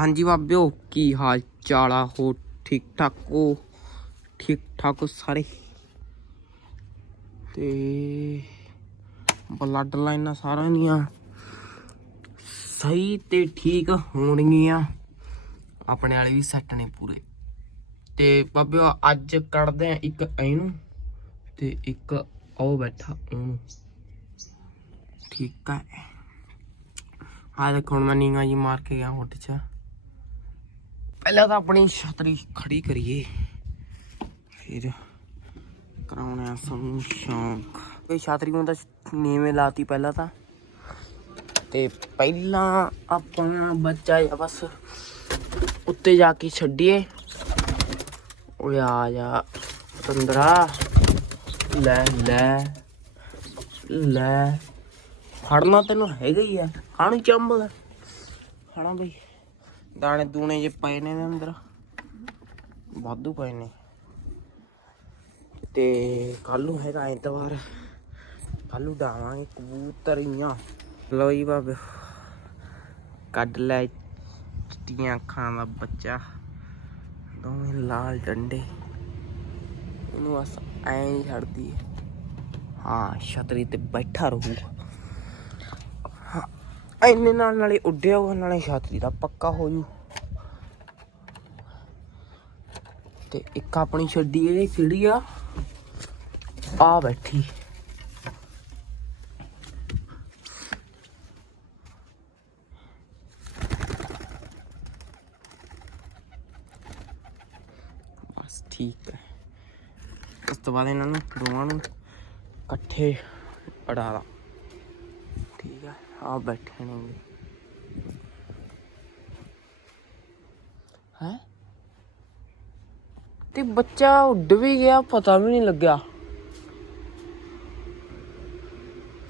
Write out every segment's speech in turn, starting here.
ਹਾਂਜੀ ਬਾਬਿਓ ਕੀ ਹਾਲ ਚਾਲ ਆ? ਹੋ ਠੀਕ ਠਾਕ? ਹੋ ਠੀਕ ਠਾਕ ਹੋ ਸਾਰੇ? ਤੇ ਬਲੱਡ ਲਾਈਨਾਂ ਸਾਰਿਆਂ ਦੀਆਂ ਸਹੀ ਤੇ ਠੀਕ ਹੋਣਗੀਆਂ। ਆਪਣੇ ਵਾਲੇ ਵੀ ਸੈੱਟ ਨੇ ਪੂਰੇ। ਤੇ ਬਾਬਿਓ ਅੱਜ ਕੱਢਦੇ ਆ ਇੱਕ ਇਹਨੂੰ ਤੇ ਇੱਕ ਉਹ ਬੈਠਾ ਉਹਨੂੰ। ਠੀਕ ਹੈ ਆ ਦੇਖੋ, ਹੁਣ ਮੈਂ ਨੀਂਗਾ ਜੀ ਮਾਰ ਕੇ ਗਿਆ ਹੁੱਟ ਚ। ਪਹਿਲਾਂ ਤਾਂ ਆਪਣੀ ਛਤਰੀ ਖੜੀ ਕਰੀਏ। ਫਿਰ ਕਰਾਉਣੇ ਆ ਸਾਨੂੰ ਸ਼ੌਂਕ। ਇਹ ਛਤਰੀ ਨੂੰ ਤਾਂ ਨੀਵੇਂ ਲਾਤੀ ਪਹਿਲਾਂ ਤਾਂ। ਤੇ ਪਹਿਲਾਂ ਆਪਣਾ ਬੱਚਾ ਜਾਂ ਬਸ ਉੱਤੇ ਜਾ ਕੇ ਛੱਡੀਏ। ਓਏ ਆ ਜਾ ਤੰਦਰਾ ਲੈ ਲੈ ਲੈ। ਫੜਨਾ ਤੈਨੂੰ ਹੈਗਾ ਹੀ ਆ। ਖਾਣੀ ਚੰਬਲ। ਖਾਣਾ ਬਈ। ਦਾਣੇ ਦੂਣੇ ਜੇ ਪਏ ਨੇ ਇਹਦੇ ਅੰਦਰ। ਵਾਧੂ ਪਏ ਨੇ। ਤੇ ਕੱਲ ਨੂੰ ਹੈਗਾ ਐਤਵਾਰ। ਕੱਲ ਨੂੰ ਡਾਵਾਂਗੇ ਕਬੂਤਰੀਆਂ ਲਓ ਜੀ ਬਾਬੇ ਕੱਢ ਲੈ ਚਿੱਟੀਆਂ ਅੱਖਾਂ ਦਾ ਬੱਚਾ। ਦੋਵੇਂ ਲਾਲ ਡੰਡੇ। ਇਹਨੂੰ ਬਸ ਐਂ ਹੀ ਛੱਡਦੀ ਹਾਂ, ਛਤਰੀ ਤੇ ਬੈਠਾ ਰਹੂਗਾ। ਇੰਨੇ ਨਾਲ ਨਾਲੇ ਉੱਡਿਆ ਉਹ, ਨਾਲੇ ਛਾਤਰੀ ਦਾ ਪੱਕਾ ਹੋ ਜੂ। ਤੇ ਇੱਕ ਆਪਣੀ ਛੱਡੀ ਇਹ ਕਿਹੜੀ ਆ? ਆ ਬੈਠੀ। ਬਸ ਠੀਕ ਹੈ। ਉਸ ਤੋਂ ਬਾਅਦ ਇਹਨਾਂ ਨੂੰ ਦੋਵਾਂ ਨੂੰ ਇਕੱਠੇ ਅੜਾ ਲਾ। ਠੀਕ ਹੈ। ਆ ਬੈਠੇ ਨੇ ਹੈ? ਤੇ ਬੱਚਾ ਉੱਡ ਵੀ ਗਿਆ, ਪਤਾ ਵੀ ਨਹੀਂ ਲੱਗਿਆ।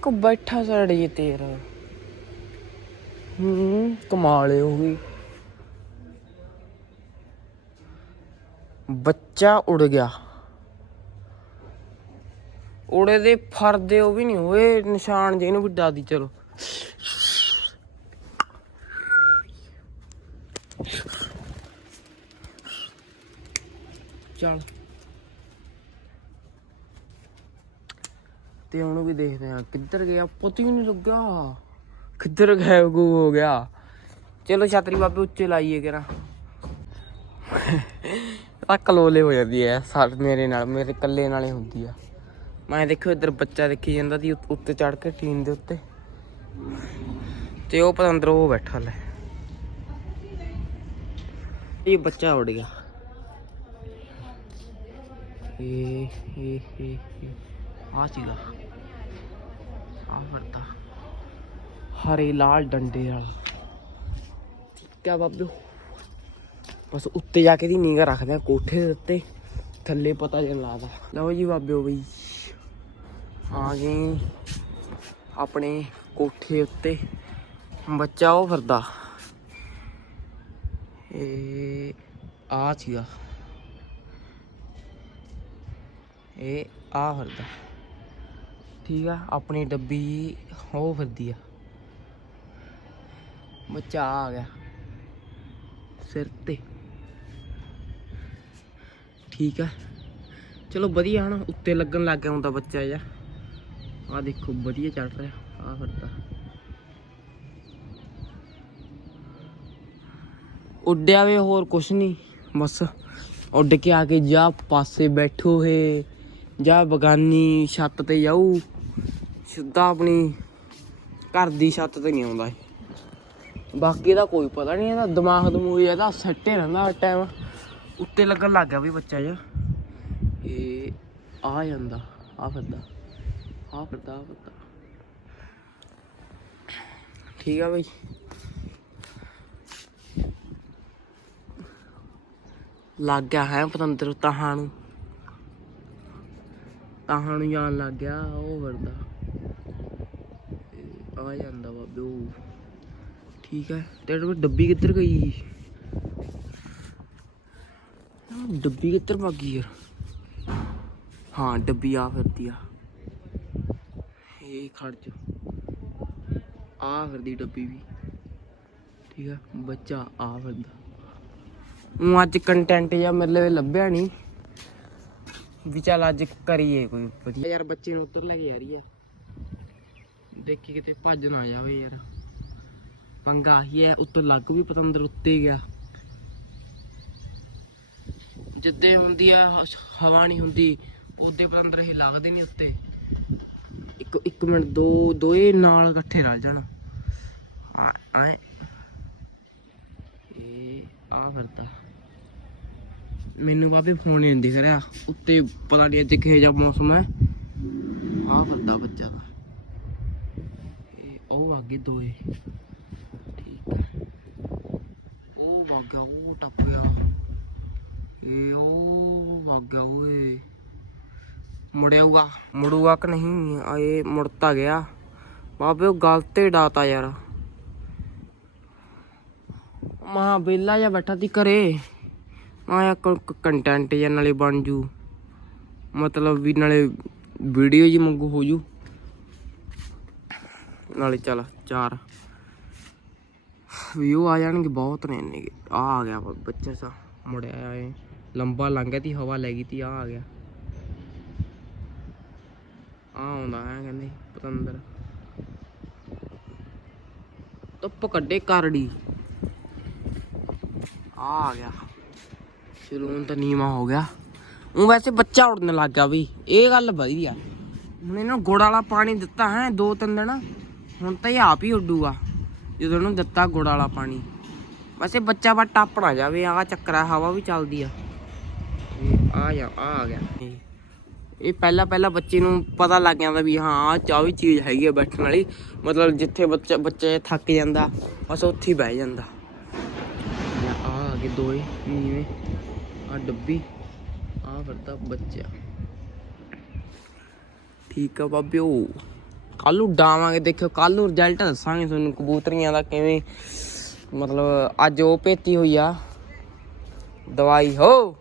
ਕੋ ਬੈਠਾ ਸੜੇ ਤੇਰਾ। ਹੂੰ, ਕਮਾਲ ਹੋ ਗਈ ਬੱਚਾ ਉੜ ਗਿਆ। ਉੜੇ ਦੇ ਫਰਦੇ ਉਹ ਵੀ ਨਹੀਂ ਹੋਏ, ਨਿਸ਼ਾਨ ਜੇ ਇਹਨੂੰ ਵੀ ਦਾਦੀ ਚਲੋ। ਚਲ। ਤੇ ਉਹਨੂੰ ਵੀ ਦੇਖਦੇ ਆ ਕਿੱਧਰ ਗਿਆ? ਪਤਾ ਹੀ ਨਹੀਂ ਲੱਗਾ ਕਿੱਧਰ ਗਾਇਬ ਗੂ ਹੋ ਗਿਆ? ਚਲੋ ਛਤਰੀ ਬਾਬੇ ਉੱਚੇ ਲਾਈਏ ਕਿਰਾ ਤਾਂ ਕਲੋਲੇ ਹੋ ਜਾਂਦੀ ਐ ਸਰ ਮੇਰੇ ਨਾਲ ਮੇਰੇ ਕੱਲੇ ਨਾਲੇ ਹੁੰਦੀ ਆ। ਮੈਂ ਦੇਖੋ ਇੱਧਰ ਬੱਚਾ ਦੇਖੀ ਜਾਂਦਾ ਉੱਤ- ਉੱਤੇ ਚੜ ਕੇ ਟੀਨ ਦੇ ਉੱਤੇ। ਤੇ ਉਹ ਪਤਾ ਅੰਦਰ ਉਹ ਬੈਠਾ ਲੈ। ਇਹ ਬੱਚਾ ਉੜ ਗਿਆ। ਇਹ ਇਹ ਇਹ ਆ ਸੀਗਾ। ਆ ਵਰਤਾ ਹਰੇ ਲਾਲ ਡੰਡੇ ਵਾਲਾ। ਠੀਕ ਆ ਬਾਬਿਓ। ਬਸ ਉੱਤੇ ਜਾ ਕੇ ਦੀ ਨੀਗਾ ਰੱਖਦੇ ਆ ਕੋਠੇ ਦੇ ਉੱਤੇ। ਥੱਲੇ ਪਤਾ ਜਿਹਾ ਲੱਗਦਾ ਲਓ ਜੀ ਬਾਬਿਓ ਬਈ। ਆ ਗਏ। ਆਪਣੇ ਕੋਠੇ ਉੱਤੇ ਬੱਚਾ ਉਹ ਫਿਰਦਾ। ਇਹ ਆ ਸੀਗਾ। ਇਹ ਆ ਫਿਰਦਾ। ਠੀਕ ਆ, ਆਪਣੀ ਡੱਬੀ ਉਹ ਫਿਰਦੀ ਆ। ਬੱਚਾ ਆ ਗਿਆ। ਸਿਰ ਤੇ। ਠੀਕ ਆ। ਚਲੋ ਵਧੀਆ ਹਨਾ, ਉੱਤੇ ਲੱਗਣ ਲੱਗ ਗਿਆ ਹੁੰਦਾ ਬੱਚਾ ਜਿਹਾ। ਆ ਦੇਖੋ, ਵਧੀਆ ਚੱਲ ਰਿਹਾ। ਆ ਫਿਰਦਾ ਉੱਡਿਆ ਵੇ ਹੋਰ ਕੁਛ ਨਹੀਂ ਬਸ ਉੱਡ ਕੇ ਆ ਕੇ ਜਾ ਪਾਸੇ ਬੈਠੋ ਹੈ, ਜਾਂ ਬਗਾਨੀ ਛੱਤ ਤੇ ਜਾਊ। ਸਿੱਧਾ ਆਪਣੀ ਘਰ ਦੀ ਛੱਤ ਤੇ ਨਹੀਂ ਆਉਂਦਾ ਬਾਕੀ ਦਾ ਕੋਈ ਪਤਾ ਨਹੀਂ ਇਹਦਾ ਦਿਮਾਗ ਦਮੂਗ ਇਹਦਾ ਸੱਟੇ ਰਹਿੰਦਾ ਟਾਈਮ ਉੱਤੇ ਲੱਗਣ ਲੱਗ ਗਿਆ ਵੀ ਬੱਚਾ ਜਿਹਾ। ਇਹ ਆ ਜਾਂਦਾ, ਆ ਫਿਰਦਾ। ਆ ਫਿਰਦਾ ਆ ਠੀਕ ਆ ਬਈ। ਲੱਗ ਗਿਆ ਹੈ ਪਤੰਦਰ ਤਾਹਾਂ ਨੂੰ। ਤਾਹਾਂ ਨੂੰ ਜਾਣ ਲੱਗ ਗਿਆ, ਉਹ ਵਰਦਾ ਆ ਜਾਂਦਾ ਬਾਬੇ ਉਹ। ਠੀਕ ਹੈ। ਤੇਰੇ ਕੋਲ ਡੱਬੀ ਕਿੱਧਰ ਗਈ? ਡੱਬੀ ਕਿੱਧਰ ਭੱਗ ਯਾਰ? ਹਾਂ, ਡੱਬੀ ਆ ਫਿਰਦੀ ਆ। ਖੜ ਜਾ। ਆ ਫਿਰਦੀ ਡੱਬੀ ਵੀ। ਠੀਕ ਆ? ਬੱਚਾ ਆ ਫਿਰਦਾ। ਉਹ ਅੱਜ ਕੰਟੈਂਟ ਜਾਂ ਮਤਲਬ ਲੱਭਿਆ ਨਹੀਂ ਵੀ ਚੱਲ ਅੱਜ ਕਰੀਏ ਕੋਈ ਵਧੀਆ। ਯਾਰ ਬੱਚੇ ਨੂੰ ਉੱਤਰ ਲੈ ਕੇ ਜਾ ਰਹੀ ਹੈ ਦੇਖੀ ਕਿਤੇ ਭੱਜ ਨਾ ਜਾਵੇ ਯਾਰ। ਪੰਗਾ ਹੀ ਹੈ ਉੱਤੋਂ ਲੱਗ ਵੀ ਪਤੰਦਰ ਉੱਤੇ ਗਿਆ। ਜਿੱਦੇ ਹੁੰਦੀ ਆ, ਹਵਾ ਨਹੀਂ ਹੁੰਦੀ, ਉਹਦੇ ਪਤੰਦਰ ਇਹ ਲੱਗਦੇ ਨਹੀਂ ਉੱਤੇ। ਇੱਕ ਇੱਕ ਮਿੰਟ, ਦੋ, ਦੋਏ ਨਾਲ ਇਕੱਠੇ ਰਲ ਜਾਣ। ਆ ਆ ਇਹ ਆ ਫਿਰਦਾ। ਮੈਨੂੰ ਬਾਬੇ ਫੋਨ ਨਹੀਂ ਦਿਖ ਰਿਹਾ ਉੱਤੇ ਪਤਾ ਨਹੀਂ ਅੱਜ ਕਿਹੋ ਜਿਹਾ ਮੌਸਮ ਹੈ। ਆ ਫਿਰਦਾ ਬੱਚਾ ਦਾ ਇਹ ਉਹ ਅੱਗੇ ਦੋਏ। ਠੀਕ ਹੈ ਉਹ ਵਗ ਉਹ ਟੱਪ ਗਿਆ। ਇਹ ਉਹ ਵਗ ਓਏ। ਮੁੜਿਆ ਹੋਊਗਾ ਮੁੜੂਗਾ ਕਿ ਨਹੀਂ? ਆ ਮੁੜਤਾ ਗਿਆ। ਬਾਬੇ, ਉਹ ਗੱਲ ਤੇ ਡਾਤਾ ਯਾਰ। ਮਾ ਬੇਲਾ ਜਾਂ ਬੈਠਾ ਤੀ ਘਰੇ। ਆਇਆ ਕੰਟੈਂਟ ਜਾਂ ਨਾਲੇ ਬਣ ਜੂ। ਮਤਲਬ ਵੀ ਨਾਲੇ ਵੀਡੀਓ ਜੀ ਮੰਗੂ, ਹੋ ਜੂ। ਨਾਲੇ ਚੱਲ, ਚਾਰ। ਵਿਊ ਆ ਜਾਣਗੇ ਬਹੁਤ ਨੇ ਇੰਨੇ। ਆ ਆ ਗਿਆ ਬ- ਬੱਚਾ ਸਾ, ਮੁੜਿਆ ਏ ਲੰਬਾ ਲੰਘਿਆ ਤੀ ਹਵਾ ਲੈ ਗਈ ਤੀ ਆ ਆ ਗਿਆ। ਆ ਆਉਂਦਾ ਹੈ ਕਹਿੰਦੇ ਪਤੰਦਰ। ਧੁੱਪ ਕੱਢੇ ਕਰੜੀ। ਆ ਆ ਗਿਆ। ਚਲੋ ਹੁਣ ਤਾਂ ਨੀਵਾ ਹੋ ਗਿਆ। ਉਹ ਵੈਸੇ ਬੱਚਾ ਉੜਨ ਲੱਗ ਗਿਆ ਵੀ। ਇਹ ਗੱਲ ਵਧੀਆ। ਹੁਣ ਇਹਨੂੰ ਗੁੜ ਵਾਲਾ ਪਾਣੀ ਦਿੱਤਾ ਹੈ ਦੋ ਤਿੰਨ ਦਿਨ। ਹੁਣ ਤਾਂ ਇਹ ਆਪ ਹੀ ਉੱਡੂਗਾ। ਜਦੋਂ ਇਹਨੂੰ ਦਿੱਤਾ ਗੁੜ ਵਾਲਾ ਪਾਣੀ। ਵੈਸੇ ਬੱਚਾ ਬਾ ਟੱਪ ਨਾ ਜਾਵੇ। ਆ ਚੱਕਰਾ ਹਵਾ ਵੀ ਚੱਲਦੀ ਆ। ਆ ਜਾ, ਆ ਗਿਆ। ਇਹ- ਇਹ ਪਹਿਲਾਂ ਪਹਿਲਾਂ ਬੱਚੇ ਨੂੰ ਪਤਾ ਲੱਗ ਜਾਂਦਾ ਵੀ ਹਾਂ, ਆਹ ਚਾਹ ਵੀ ਚੀਜ਼ ਹੈਗੀ ਆ ਬੈਠਣ ਵਾਲੀ। ਮਤਲਬ ਜਿੱਥੇ ਬੱਚਾ ਬੱਚਾ ਥੱਕ ਜਾਂਦਾ, ਬਸ ਉੱਥੇ ਹੀ ਬਹਿ ਜਾਂਦਾ। ਆ ਆ ਗਏ ਦੋਏ, ਨੀਵੇਂ, ਆ ਡੱਬੀ, ਆ ਵਰਦਾ ਬੱਚਾ। ਠੀਕ ਆ ਬਾਬਿਓ। ਕੱਲ ਉਡਾਵਾਂਗੇ, ਦੇਖਿਓ ਕੱਲ ਨੂੰ ਰਿਜ਼ਲਟ ਦੱਸਾਂਗੇ ਤੁਹਾਨੂੰ ਕਬੂਤਰੀਆਂ ਦਾ ਕਿਵੇਂ, ਮਤਲਬ ਅੱਜ ਉਹ ਭੇਤੀ ਹੋਈ ਆ। ਦਵਾਈ, ਹੋ!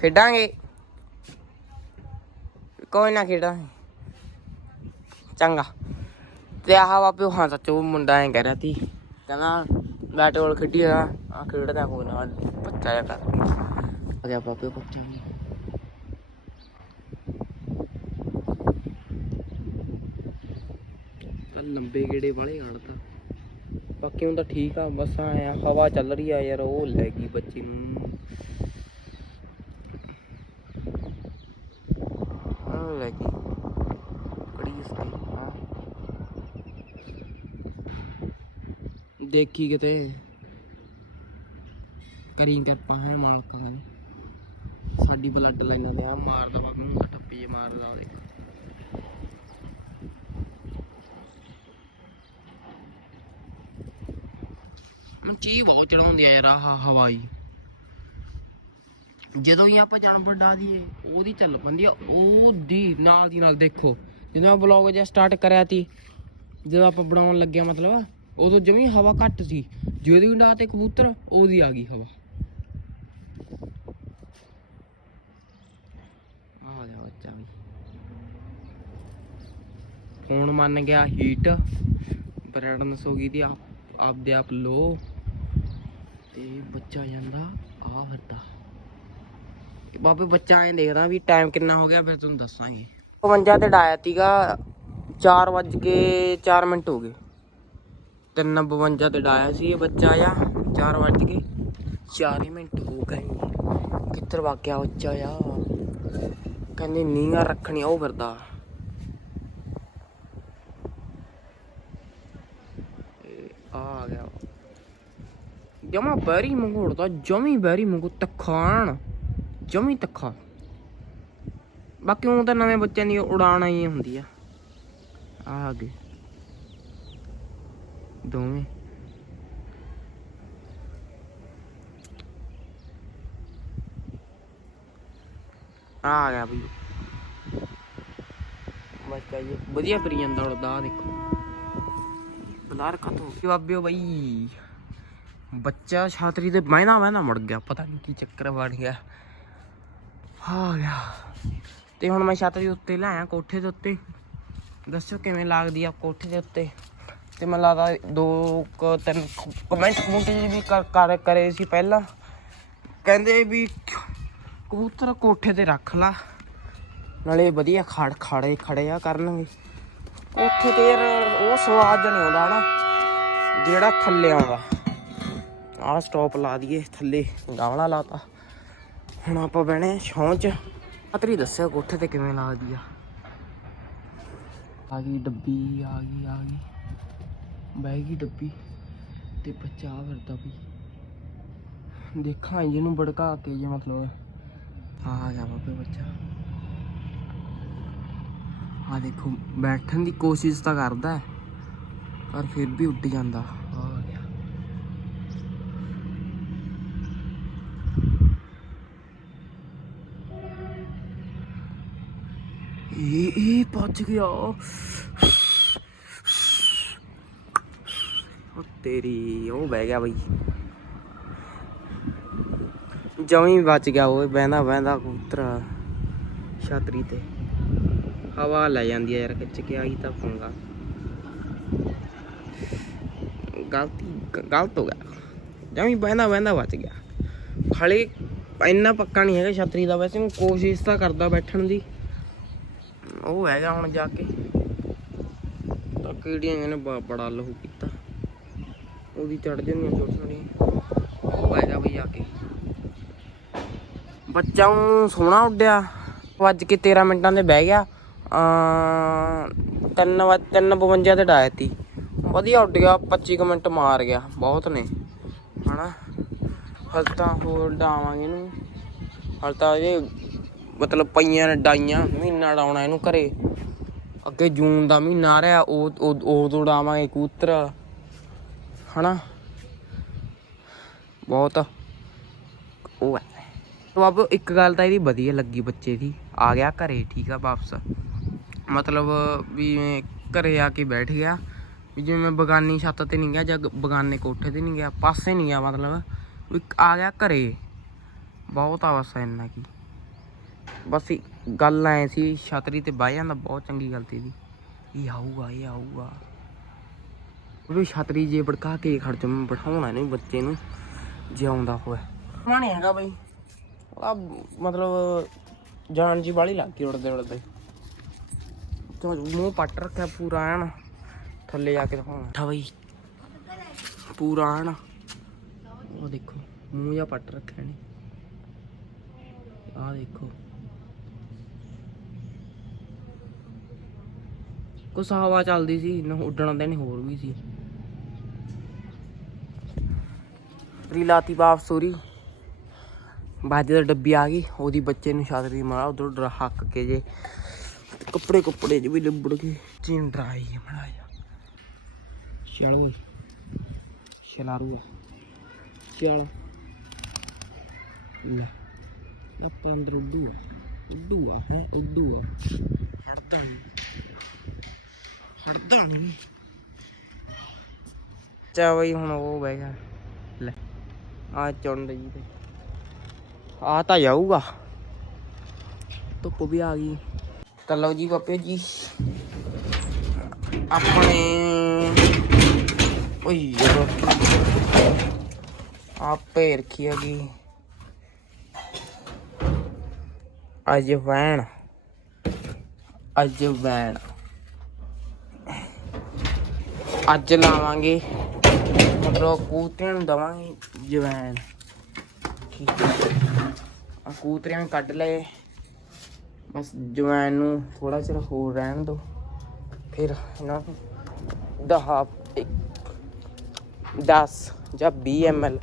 ਖੇਡਾਂਗੇ। ਕੋਈ ਨਾ ਖੇਡਾਂਗੇ ਚੰਗਾ। ਤੇ ਆਹ ਬਾਬਿਓ ਹਾਂ ਸੱਚ ਮੁੰਡਾ ਐ ਕਹਿ ਰਿਹਾ ਸੀ। ਕਹਿੰਦਾ ਬੈਟਬਾਲ ਖੇਡੀ ਆ ਆ ਖੇਡਦਾ ਕੋਈ ਨਾ ਬੱਚਾ ਜਿਹਾ ਕਰ। ਆ ਗਿਆ ਬਾਬਿਓ ਬੱਚਾ ਲੰਬੇ ਗੇੜੇ ਵਾਲੇ ਕੱਢਦਾ ਬਾਕੀ ਹੁਣ ਤਾਂ ਠੀਕ ਆ, ਬਸ ਆਇਆ ਹਵਾ ਚੱਲ ਰਹੀ ਆ ਯਾਰ, ਉਹ ਲੈ ਗਈ ਬੱਚੀ ਨੂੰ। ਆ ਲੈ ਗਈ। ਕੜੀ ਇਸਤੇ ਹਾਂ। ਦੇਖੀ ਕਰੀ ਕਿਰਪਾ ਹੈ ਮਾਲਕਾਂ ਦੀ। ਸਾਡੀ ਬਲੱਡ ਲਾਈਨਾਂ ਦੇ ਆ, ਮਾਰਦਾ ਵਾ, ਮੂੰਹ ਟੱਪੀ ਜੇ ਮਾਰਦਾ ਉਹਦੇ। ਮੈਂ ਬਹੁਤ ਚੜਾਉਂਦੀ ਆ ਯਾਰ, ਆਹ ਹਵਾਈ। ਜਦੋਂ ਹੀ ਆਪਾਂ ਜਾਨਵਰ ਡਾ ਦਈਏ ਉਹਦੀ ਚੱਲ ਪੈਂਦੀ ਆ, ਉਹਦੀ ਨਾਲ ਦੀ ਨਾਲ ਦੇਖੋ। ਜਦੋਂ ਮੈਂ ਬਲੌਗ ਜਿਹਾ ਸਟਾਰਟ ਕਰਿਆ ਤੀ, ਜਦੋਂ ਆਪਾਂ ਬਣਾਉਣ ਲੱਗਿਆ ਮਤਲਬ, ਉਦੋਂ ਜਮੀ ਹਵਾ ਘੱਟ ਸੀ। ਜਿਹਦੀ ਵੀ ਡਾ ਤੇ ਕਬੂਤਰ, ਉਹਦੀ ਆ ਗਈ ਹਵਾ। ਆ ਗਿਆ ਬੱਚਾ ਵੀ। ਫੋਨ ਮੰਨ ਗਿਆ ਹੀਟ ਬ੍ਰਾਈਟਨੈਸ ਹੋ ਗਈ ਦੀ ਆਪ ਆਪਦੇ ਆਪ ਲੋ ਤੇ ਬੱਚਾ ਜਾਂਦਾ ਆ ਫਿਰਦਾ ਬਾਬੇ ਬੱਚਾ ਐਂ ਦੇਖਦਾ ਵੀ ਟਾਈਮ ਕਿੰਨਾ ਹੋ ਗਿਆ, ਫਿਰ ਤੁਹਾਨੂੰ ਦੱਸਾਂਗੇ। 52 ਤੇ ਡਾਇਆ ਤੀਗਾ 4 ਵੱਜ ਕੇ 4 ਮਿੰਟ ਹੋ ਗਏ। 352 ਤੇ ਡਾਇਆ ਸੀ ਇਹ ਬੱਚਾ ਆ 4 ਵੱਜ ਕੇ 4 ਮਿੰਟ ਹੋ ਗਏ। ਕਿੱਧਰ ਵਗ ਬੱਚਾ ਆ? ਕਹਿੰਦੇ ਨੀਂਹਾਂ ਰੱਖਣੀ ਉਹ ਫਿਰਦਾ। ਆ ਗਿਆ। ਜਮਾ ਬੈਰੀ ਮੰਗੋੜਦਾ ਜਮੀ ਬੈਰੀ ਮੰਗੋ ਤਖਾਣ। ਜਮੀ ਤਖਾ ਬਾਕੀ ਉਹ ਤਾਂ ਨਵੇਂ ਬੱਚਿਆਂ ਦੀ ਉਡਾਣ ਆਈ ਹੁੰਦੀ ਆ। ਆ ਗਏ। ਦੋਵੇਂ। ਆ ਗਿਆ ਬਈ। ਬੱਚਾ ਜੀ ਵਧੀਆ ਕਰੀ ਜਾਂਦਾ ਉੜਦਾ ਆਹ ਦੇਖੋ। ਬਲਾਰ ਕਤੋ ਕਿ ਬਾਬਿਓ ਬਈ? ਬੱਚਾ ਛਾਤਰੀ ਤੇ ਮਹਿਨਾ ਮਹਿਨਾ ਮੁੜ ਗਿਆ, ਪਤਾ ਨਹੀਂ ਕੀ ਚੱਕਰ ਬਣ ਗਿਆ। ਆ ਗਿਆ। ਤੇ ਹੁਣ ਮੈਂ ਛੱਤ ਛਾਤਰੀ ਉੱਤੇ ਲਾਇਆ ਕੋਠੇ ਦੇ ਉੱਤੇ। ਦੱਸੋ ਕਿਵੇਂ ਲੱਗਦੀ ਆ ਕੋਠੇ ਦੇ ਉੱਤੇ? ਤੇ ਮੈਨੂੰ ਲੱਗਦਾ ਦੋ ਕੁ ਤਿੰਨ ਕਮੈਂਟ ਕਮੈਂਟ ਜੀ ਵੀ ਕਰ- ਕਰੇ ਸੀ ਪਹਿਲਾਂ। ਕਹਿੰਦੇ ਵੀ ਕਬੂਤਰ ਕੋਠੇ ਤੇ ਰੱਖ ਲਾ। ਨਾਲੇ ਵਧੀਆ ਖੜ ਖੜੇ ਖੜੇ ਆ ਕਰਨਗੇ। ਕੋਠੇ ਤੇ ਯਾਰ ਉਹ ਸਵਾਦ ਨਹੀਂ ਆਉਂਦਾ ਨਾ ਜਿਹੜਾ ਥੱਲੇ ਆਉਂਦਾ। ਆਹ ਸਟਾਪ ਲਾ ਦਈਏ, ਥੱਲੇ ਗਾਵਲਾ ਲਾਤਾ। ਹੁਣ ਆਪਾਂ ਬਹਿਣੇ ਛਾਂ ਚ। ਪਤਰੀ ਦੱਸਿਆ ਕੋਠੇ ਤੇ ਕਿਵੇਂ ਲੱਗਦੀ ਆ। ਆ ਗਈ ਡੱਬੀ, ਆ ਗਈ ਆ ਗਈ। ਬਹਿ ਗਈ ਡੱਬੀ ਤੇ ਬੱਚਾ ਆ ਫਿਰਦਾ ਵੀ। ਦੇਖਾਂ ਇਹਨੂੰ ਭੜਕਾ ਕੇ ਜੇ ਮਤਲਬ। ਆ ਗਿਆ ਬਾਬੇ ਬੱਚਾ। ਆ ਦੇਖੋ, ਬੈਠਣ ਦੀ ਕੋਸ਼ਿਸ਼ ਤਾਂ ਕਰਦਾ ਪਰ ਫਿਰ ਵੀ ਉੱਡ ਜਾਂਦਾ ਆ ਗਿਆ ਇਹ ਪਹੁੰਚ ਗਿਆ ਉਹ ਤੇਰੀ ਉਹ ਬਹਿ ਗਿਆ ਬਈ ਜਮੀ ਬਚ ਗਿਆ ਉਹ ਬਹਿੰਦਾ ਬਹਿੰਦਾ ਕਬੂਤਰ ਛਤਰੀ ਤੇ ਹਵਾ ਲੈ ਜਾਂਦੀ ਆ ਯਾਰ ਖਿੱਚ ਕੇ ਆਈ ਤਾਂ ਪੰਗਾ ਗਲਤੀ ਗਲਤ ਹੋ ਗਿਆ ਜਮੀ ਬਹਿੰਦਾ ਬਹਿੰਦਾ ਬਚ ਗਿਆ ਖਾਲੀ ਇੰਨਾ ਪੱਕਾ ਨਹੀਂ ਹੈਗਾ ਛਤਰੀ ਦਾ ਵੈਸੇ ਕੋਸ਼ਿਸ਼ ਤਾਂ ਕਰਦਾ ਬੈਠਣ ਦੀ ਉਹ ਹੈਗਾ ਹੁਣ ਜਾ ਕੇ। ਤਾਂ ਕੀੜੀਆਂ ਇਹਨੇ ਬੜਾ ਲਹੂ ਕੀਤਾ ਉਹਦੀ ਚੜ ਜਾਂਦੀਆਂ ਛੋਟੀ ਛੋਟੀ ਉਹ ਹੈਗਾ ਬਈ ਆ ਕੇ। ਬੱਚਾ ਨੂੰ ਸੋਹਣਾ ਉੱਡਿਆ। ਵੱਜ ਕੇ 13 ਮਿੰਟਾਂ ਦੇ ਬਹਿ ਗਿਆ। ਆ 3 ਤਿੰਨ 52 ਤੇ ਡਾਇਆ ਤੀ ਵਧੀਆ ਉੱਡ ਗਿਆ 25 ਕੁ ਮਿੰਟ ਮਾਰ ਗਿਆ। ਬਹੁਤ ਨੇ। ਹਨਾ? ਹਲ ਤਾਂ ਹੋਰ ਡਾਵਾਂਗੇ ਇਹਨੂੰ। ਹਲਤਾ ਇਹ ਮਤਲਬ ਪਈਆਂ ਨੇ ਡਾਈਆਂ, ਮਹੀਨਾ ਡਾਉਣਾ ਇਹਨੂੰ ਘਰੇ। ਅੱਗੇ ਜੂਨ ਦਾ ਮਹੀਨਾ ਆ ਰਿਹਾ, ਉਹ ਉਹ- ਉਦੋਂ ਡਾਵਾਂਗੇ ਕਬੂਤਰ। ਹਨਾ? ਬਹੁਤ। ਉਹ ਹੈ। ਬਾਬੂ, ਇੱਕ ਗੱਲ ਤਾਂ ਇਹਦੀ ਵਧੀਆ ਲੱਗੀ ਬੱਚੇ ਦੀ। ਆ ਗਿਆ ਘਰੇ, ਠੀਕ ਆ ਵਾਪਸ। ਮਤਲਬ ਵੀ ਘਰੇ ਆ ਕੇ ਬੈਠ ਗਿਆ। ਵੀ ਜਿਵੇਂ ਬਗਾਨੀ ਛੱਤ ਤੇ ਨਹੀਂ ਗਿਆ, ਜਾਂ ਬਗਾਨੇ ਕੋਠੇ ਤੇ ਨਹੀਂ ਗਿਆ, ਪਾਸੇ ਨਹੀਂ ਗਿਆ ਮਤਲਬ। ਵੀ ਆ ਗਿਆ ਘਰੇ। ਬਹੁਤ ਆ ਬਸ ਇੰਨਾ ਕੀ। ਬਸ ਗੱਲ ਐ ਸੀ ਛਤਰੀ ਤੇ ਬਹਿ ਜਾਂਦਾ ਬਹੁਤ ਚੰਗੀ ਗੱਲ ਤੀ ਦੀ ਇਹ ਆਊਗਾ ਇਹ ਆਊਗਾ। ਉਹ ਛਤਰੀ ਜੇ ਭੜਕਾ ਕੇ ਖੜ ਜਾ ਮੈਂ ਬਿਠਾਉਣਾ ਇਹਨੂੰ ਬੱਚੇ ਨੂੰ ਜੇ ਆਉਂਦਾ ਹੋਵੇ ਮਾਣੇ ਹੈਗਾ ਬਈ। ਉਹਦਾ ਮਤਲਬ ਜਾਨ ਜੀ ਵਾਲੀ ਲੱਗ ਗਈ ਉੜਦੇ ਉੜਦੇ। ਤੇ ਮੂੰਹ ਪੱਟ ਰੱਖਿਆ ਪੂਰਾ ਐਨ ਥੱਲੇ ਆ ਕੇ ਦਿਖਾਉਣਾ। ਠਾ ਬਈ ਪੂਰਾ ਐਨ। ਉਹ ਦੇਖੋ ਮੂੰਹ ਜਾਂ ਪੱਟ ਰੱਖਿਆ ਨੇ ਆਹ ਦੇਖੋ। ਕੁਛ ਹਵਾ ਚੱਲਦੀ ਸੀ, ਨਾ ਉੱਡਣ ਦੇ ਨਹੀਂ ਹੋਰ ਵੀ ਸੀ। ਰੀਲਾਤੀ ਵਾਪਸ ਹੋਰੀ ਬਾਜ ਦਾ ਡੱਬੀ ਆ ਗਈ, ਉਹਦੀ ਬੱਚੇ ਨੂੰ ਛਾਤਰੀ ਮਾਰਾ ਉਧਰ ਡਰ ਹੱਕ ਕੇ ਜੇ ਕੱਪੜੇ ਕੱਪੜੇ ਚ ਵੀ ਲਿਬੜ ਗਏ ਚੀਨ ਡਰਾਈ ਬਣਾਇਆ ਚਲ ਓਏ ਚਲਾਰੂ ਚਲ। ਲੈ, ਆਪਾਂ ਅੰਦਰ ਉੱਡੂ ਆ। ਉੱਡੂ ਆ, ਹੈ, ਉੱਡੂ ਆ। ਹੜਦਾ ਨਹੀਂ ਨਹੀਂ ਚਾ ਬਈ, ਹੁਣ ਉਹ ਬਹਿ ਗਿਆ ਲੈ ਆ ਚੁੰਡ ਜੀ ਤੇ। ਆ ਤਾਂ ਜਾਊਗਾ। ਧੁੱਪ ਵੀ ਆ ਗਈ। ਤਾਂ ਲਓ ਜੀ ਬਾਪੇ ਜੀ, ਆਪਣੇ ਓਏ ਯਾਰ। ਆਪੇ ਰੱਖੀ ਹੈਗੀ ਅੱਜ ਵੈਣ। ਅੱਜ ਲਾਵਾਂਗੇ ਮਤਲਬ ਕੂਤਿਆਂ ਨੂੰ ਦਵਾਂਗੇ ਜਵੈਨ ਠੀਕ ਹੈ। ਆ ਕੂਤਰਿਆਂ ਕੱਢ ਲਏ। ਬਸ ਜਵੈਣ ਨੂੰ ਥੋੜਾ ਚਿਰ ਹੋਰ ਰਹਿਣ ਦੋ ਫਿਰ ਇਹਨਾਂ ਨੂੰ ਦਹਾ 10 ਜਾਂ 20 ml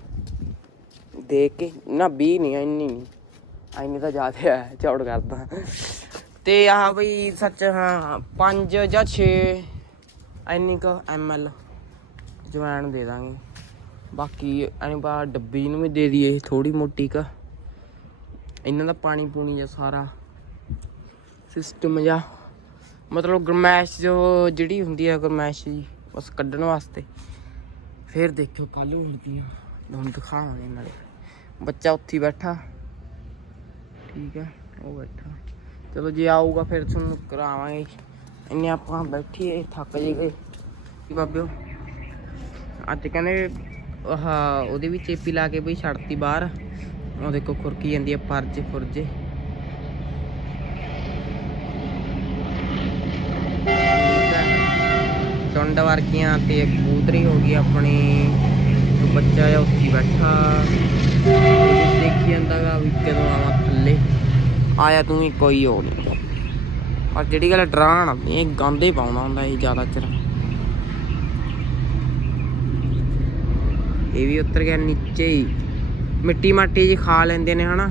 ਦੇ ਕੇ, ਨਾ 20 ਨਹੀਂ, ਇੰਨੀ ਨਹੀਂ। ਇੰਨੀ ਤਾਂ ਜ਼ਿਆਦਾ ਹੈ, ਚੌੜ ਕਰਦਾ। ਤੇ ਆਹ ਬਈ ਸੱਚ, ਹਾਂ 5 ਜਾਂ 6 ਇੰਨੀ ਕ ml ਜਵੈਣ ਦੇ ਦਾਂਗੇ। ਬਾਕੀ ਐਂ ਬਾ ਡੱਬੀ ਨੂੰ ਵੀ ਦੇ ਦਈਏ ਥੋੜੀ ਮੋਟੀ ਕ। ਇਹਨਾਂ ਦਾ ਪਾਣੀ ਪੂਣੀ ਜਾਂ ਸਾਰਾ। ਸਿਸਟਮ ਜਾਂ ਮਤਲਬ ਗਰਮੈਸ਼ ਜੋ ਜਿਹੜੀ ਹੁੰਦੀ ਹੈ ਗਰਮੈਸ਼ ਜੀ, ਬਸ ਕੱਢਣ ਵਾਸਤੇ। ਫਿਰ ਦੇਖਿਓ ਕੱਲ ਨੂੰ ਆ। ਤੁਹਾਨੂੰ ਦਿਖਾਵਾਂਗੇ ਨਾਲੇ ਬੱਚਾ ਉੱਥੇ ਬੈਠਾ। ਠੀਕ ਹੈ ਉਹ ਬੈਠਾ। ਚਲੋ ਜੇ ਆਊਗਾ ਫਿਰ ਤੁਹਾਨੂੰ ਕਰਾਵਾਂਗੇ। ਇੰਨੇ ਆਪਾਂ ਬੈਠੀਏ ਥੱਕ ਜੇ ਗਏ। ਕੀ ਬਾਬਿਓ? ਅੱਜ ਕਹਿੰਦੇ ਆਹ ਉਹਦੇ ਵੀ ਚੇਪੀ ਲਾ ਕੇ ਬਈ ਛੱਡਤੀ ਬਾਹਰ। ਉਹ ਦੇਖੋ ਖੁਰਕੀ ਜਾਂਦੀ ਹੈ ਪਰਜੇ ਫੁਰਜੇ ਟੁੰਡ ਵਰਗੀਆਂ ਤੇ ਕਬੂਤਰੀ ਹੋ ਗਈ ਆਪਣੀ। ਬੱਚਾ ਆ ਉੱਥੇ ਬੈਠਾ। ਉਹ ਦੇਖੀ ਜਾਂਦਾਗਾ ਵੀ ਕਦੋਂ ਆਵਾਂ ਥੱਲੇ। ਆਇਆ ਤੂੰ ਵੀ ਕੋਈ ਹੋ ਨਹੀਂ। ਪਰ ਜਿਹੜੀ ਗੱਲ ਡਰਾਣ ਆਉਂਦੀ ਇਹ ਗਾਂਦੇ ਪਾਉਂਦਾ ਹੁੰਦਾ ਇਹ ਜ਼ਿਆਦਾ ਚਿਰ। ਇਹ ਵੀ ਉੱਤਰ ਗਿਆ ਨੀਚੇ ਹੀ। ਮਿੱਟੀ ਮਾਟੀ ਜੀ ਖਾ ਲੈਂਦੇ ਨੇ, ਹਨਾ?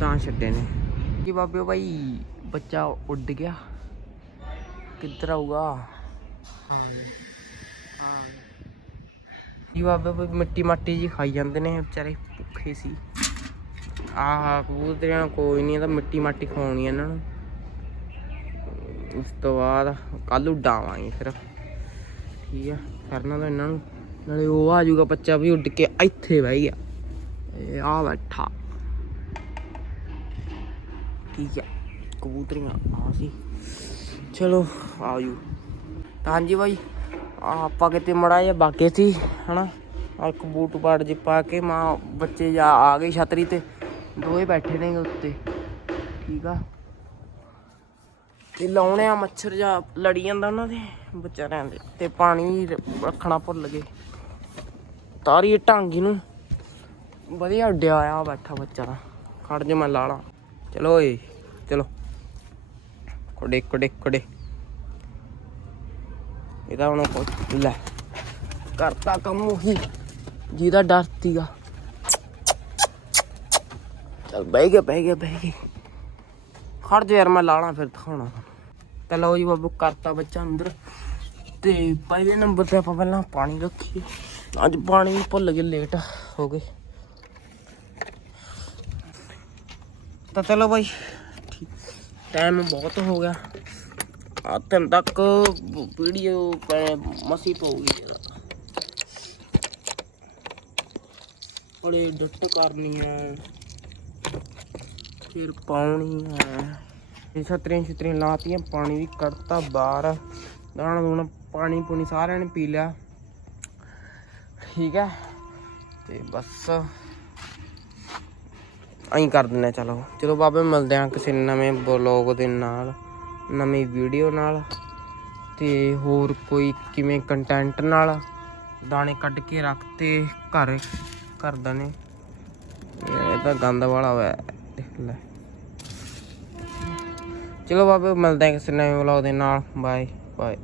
ਤਾਂ ਛੱਡੇ ਨੇ। ਕੀ ਬਾਬਿਓ ਭਾਈ ਬੱਚਾ ਉੱਡ ਗਿਆ। ਕਿੱਧਰ ਆਊਗਾ? ਕੀ ਬਾਬੇ ਮਿੱਟੀ ਮਾਟੀ ਜੀ ਖਾਈ ਜਾਂਦੇ ਨੇ ਵਿਚਾਰੇ, ਭੁੱਖੇ ਸੀ। ਆਹ ਕਬੂਤਰਿਆਂ ਨੂੰ ਕੋਈ ਨਹੀਂ ਤਾਂ ਮਿੱਟੀ ਮਾਟੀ ਖਵਾਉਣੀ ਇਹਨਾਂ ਨੂੰ। ਉਸ ਤੋਂ ਬਾਅਦ ਕੱਲ ਉਡਾਵਾਂਗੇ ਫਿਰ। ਠੀਕ ਆ ਕਰਨਾ ਤਾਂ ਇਹਨਾਂ ਨੂੰ, ਨਾਲੇ ਉਹ ਆ ਜਾਊਗਾ ਬੱਚਾ ਵੀ ਉੱਡ ਕੇ ਇੱਥੇ ਬਹਿ ਗਿਆ। ਇਹ ਆ ਬੈਠਾ। ਠੀਕ ਆ, ਕਬੂਤਰੀਆਂ ਆ ਸੀ। ਚਲੋ ਆਜੂ ਤਾਂ ਹਾਂਜੀ ਬਾਈ ਆਪਾਂ ਕਿਤੇ ਮੜਾ ਜਾਂ ਬਾਗੇ ਸੀ, ਹਨਾ? ਆ ਬੂਟ ਪਾੜ ਜੇ ਪਾ ਕੇ ਮਾਂ ਬੱਚੇ ਜਾ ਆ ਗਏ ਛਤਰੀ ਤੇ। ਦੋਏ ਬੈਠੇ ਨੇ ਉੱਤੇ। ਠੀਕ ਆ। ਤੇ ਲਾਉਣੇ ਆ ਮੱਛਰ ਜਾ ਲੜੀ ਜਾਂਦਾ ਉਹਨਾਂ ਦੇ, ਵਿਚਾਰਿਆਂ ਦੇ। ਤੇ ਪਾਣੀ ਰੱਖਣਾ ਭੁੱਲ ਗਏ। ਤਾਰੀ ਢਾਂਗੀ ਨੂੰ ਵਧੀਆ ਉੱਡਿਆ ਆ ਬੈਠਾ ਬੱਚਾ। ਦਾ ਖੜ ਜਾ ਮੈਂ ਲਾ ਲਾਂ ਚਲੋ ਓਏ, ਚਲੋ। ਕੁੜੇ ਕੁੜੇ ਕੁੜੇ ਇਹਦਾ ਹੁਣ ਕੋਈ ਲੈ। ਕਰਤਾ ਕੰਮ ਉਹੀ। ਜਿਹਦਾ ਡਰ ਸੀਗਾ। ਚਲ ਬਹਿ ਗਿਆ ਬਹਿ ਗਿਆ ਬਹਿ ਗਿਆ। ਖੜ ਜਾ ਯਾਰ, ਮੈਂ ਲਾਣਾ ਫਿਰ ਦਿਖਾਉਣਾ। ਤੇ ਲਓ ਜੀ ਬਾਬੂ ਕਰਤਾ ਬੱਚਾ ਅੰਦਰ। ਤੇ ਪਹਿਲੇ ਨੰਬਰ ਤੇ ਆਪਾਂ ਪਹਿਲਾਂ ਪਾਣੀ ਰੱਖੀਏ। ਅੱਜ ਪਾਣੀ ਵੀ ਭੁੱਲ ਗਏ ਲੇਟ ਹੋ ਗਏ। ਤਾਂ ਚਲੋ ਬਾਈ ਟਾਈਮ ਬਹੁਤ ਹੋ ਗਿਆ। ਆ ਤਿੰਨ ਤੱਕ ਵੀਡੀਓ ਮਸੀ ਪਊਗੀ ਜਰਾ ਬੜੇ ਡੱਟ ਕਰਨੀ ਹੈ ਫਿਰ ਪਾਉਣੀ ਹੈ ਛਤਰੀਆਂ ਛਤਰੀਆਂ ਲਾਤੀਆਂ, ਪਾਣੀ ਵੀ ਕੱਢਤਾ ਬਾਹਰ। ਦਾਣਾ ਦੂਣਾ, ਪਾਣੀ ਪੂਣੀ ਸਾਰਿਆਂ ਨੇ ਪੀ ਲਿਆ। ਠੀਕ ਹੈ। ਤੇ ਬਸ। ਐਂ ਕਰ ਦਿੰਦੇ ਹਾਂ ਚਲੋ। ਚਲੋ ਬਾਬੇ, ਮਿਲਦੇ ਆ ਕਿਸੇ ਨਵੇਂ ਬਲੌਗ ਦੇ ਨਾਲ, ਨਵੀਂ ਵੀਡੀਓ ਨਾਲ। ਤੇ ਹੋਰ ਕੋਈ ਕਿਵੇਂ ਕੰਟੈਂਟ ਨਾਲ ਦਾਣੇ ਕੱਢ ਕੇ ਰੱਖਤੇ ਘਰ ਕਰਦਾ ਨੇ। ਇਹ ਤਾਂ ਗੰਦ ਵਾਲਾ ਹੋਇਆ ਲੈ। ਚਲੋ ਬਾਬੇ ਮਿਲਦੇ ਆ ਕਿਸੇ ਨਵੇਂ ਵਲੌਗ ਦੇ ਨਾਲ। Bye bye